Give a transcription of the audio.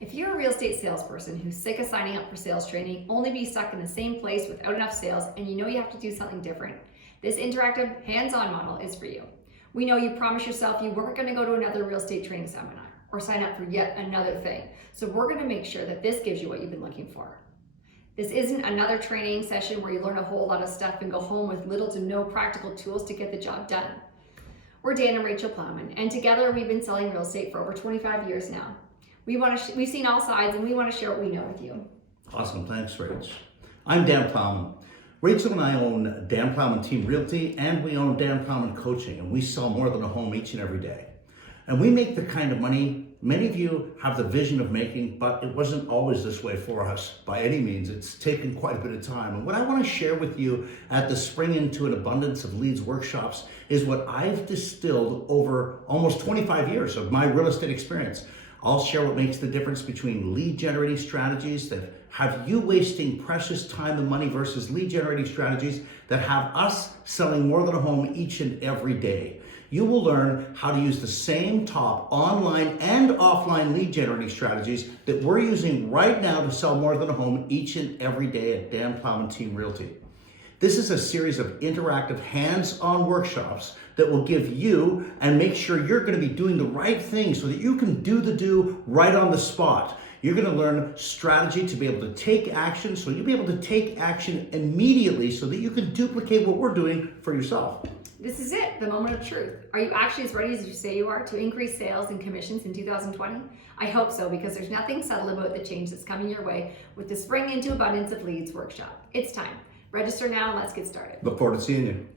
If you're a real estate salesperson who's sick of signing up for sales training, only be stuck in the same place without enough sales, and you know you have to do something different, this interactive, hands-on model is for you. We know you promised yourself you weren't going to go to another real estate training seminar or sign up for yet another thing. So we're going to make sure that this gives you what you've been looking for. This isn't another training session where you learn a whole lot of stuff and go home with little to no practical tools to get the job done. We're Dan and Rachel Plowman, and together we've been selling real estate for over 25 years now. We've seen all sides, and we want to share what we know with you. Awesome, thanks, Rach. I'm Dan Plowman. Rachel and I own Dan Plowman Team Realty, and we own Dan Plowman Coaching, and we sell more than a home each and every day. And we make the kind of money many of you have the vision of making, but it wasn't always this way for us by any means. It's taken quite a bit of time. And what I want to share with you at the Spring Into an Abundance of Leads workshops is what I've distilled over almost 25 years of my real estate experience. I'll share what makes the difference between lead generating strategies that have you wasting precious time and money versus lead generating strategies that have us selling more than a home each and every day. You will learn how to use the same top online and offline lead generating strategies that we're using right now to sell more than a home each and every day at Dan Plowman Team Realty. This is a series of interactive hands-on workshops that will give you and make sure you're going to be doing the right thing so that you can do the do right on the spot. You're going to learn strategy to be able to take action, so you'll be able to take action immediately so that you can duplicate what we're doing for yourself. This is it, the moment of truth. Are you actually as ready as you say you are to increase sales and commissions in 2020? I hope so, because there's nothing subtle about the change that's coming your way with the Spring Into Abundance of Leads workshop. It's time. Register now and let's get started. Look forward to seeing you.